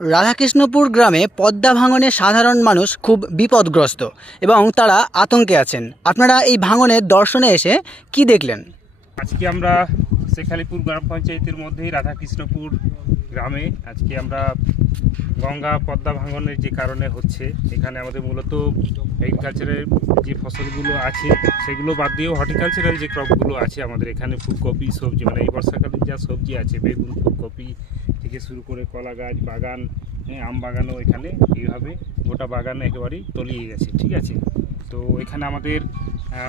রাধাকৃষ্ণপুর গ্রামে পদ্মা ভাঙনে সাধারণ মানুষ খুব বিপদগ্রস্ত এবং তারা আতঙ্কে আছেন। আপনারা এই ভাঙনের দর্শনে এসে কি দেখলেন? আজকে আমরা শেখালিপুর গ্রাম পঞ্চায়েতের মধ্যেই রাধাকৃষ্ণপুর গ্রামে আজকে আমরা গঙ্গা পদ্মা ভাঙনের যে কারণে হচ্ছে, এখানে আমাদের মূলত এগ্রিকালচারের যে ফসলগুলো আছে সেগুলো বাদ দিয়েও হর্টিকালচারাল যে ক্রপগুলো আছে আমাদের এখানে, ফুলকপি সবজি, মানে এই বর্ষাকালীন যা সবজি আছে, বেগুন, ফুলকপি থেকে শুরু করে কলা গাছ, বাগান, আম বাগানও এখানে এইভাবে গোটা বাগানে একেবারেই তলিয়ে গেছে। ঠিক আছে, তো এখানে আমাদের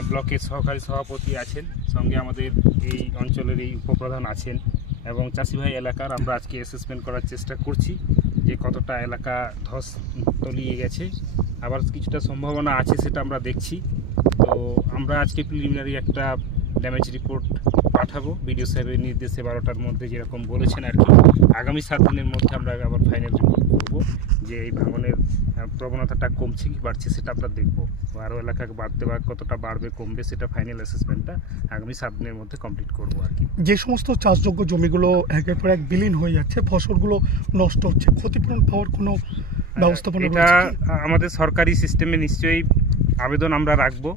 ব্লকের সহকারী সভাপতি আছেন, সঙ্গে আমাদের এই অঞ্চলের এই উপপ্রধান আছেন এবং চাষি ভাই এলাকার আমরা আজকে অ্যাসেসমেন্ট করার চেষ্টা করছি যে কতটা এলাকা ধস তলিয়ে গেছে, আবার কিছুটা সম্ভাবনা আছে সেটা আমরা দেখছি। তো আমরা আজকে প্রিলিমিনারি একটা ড্যামেজ রিপোর্ট পাঠাবো বিডিও সাহেবের নির্দেশে 12টার মধ্যে, যেরকম বলেছেন আর কি। আগামী 7 দিনের মধ্যে আমরা আবার ফাইনাল রিপোর্ট করবো যে এই ভাঙনের প্রবণতাটা কমছে কি বাড়ছে সেটা আমরা দেখবো, আরও এলাকাকে বাড়তে বা কতটা বাড়বে কমবে সেটা ফাইনাল অ্যাসেসমেন্টটা আগামী 7 দিনের মধ্যে কমপ্লিট করবো আর কি। যে সমস্ত চাষযোগ্য জমিগুলো একের পর এক বিলীন হয়ে যাচ্ছে, ফসলগুলো নষ্ট হচ্ছে, ক্ষতিপূরণ পাওয়ার কোনো ব্যবস্থাপনা এটা রয়েছে কি? আমাদের সরকারি সিস্টেমে নিশ্চয়ই আবেদন আমরা রাখবো।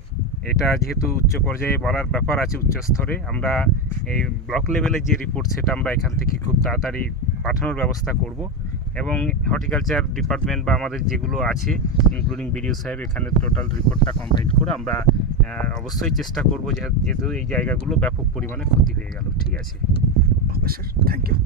এটা যেহেতু উচ্চ পর্যায়ে বলার ব্যাপার আছে, উচ্চ স্তরে আমরা এই ব্লক লেভেলের যে রিপোর্ট সেটা আমরা এখান থেকে খুব তাড়াতাড়ি পাঠানোর ব্যবস্থা করব এবং হর্টিকালচার ডিপার্টমেন্ট বা আমাদের যেগুলো আছে ইনক্লুডিং বিডিও সাহেব এখানে টোটাল রিপোর্টটা কমপ্লিট করে আমরা অবশ্যই চেষ্টা করব, যেহেতু এই জায়গাগুলো ব্যাপক পরিমাণে ক্ষতি হয়ে গেল। ঠিক আছে, ওকে স্যার, থ্যাংক ইউ।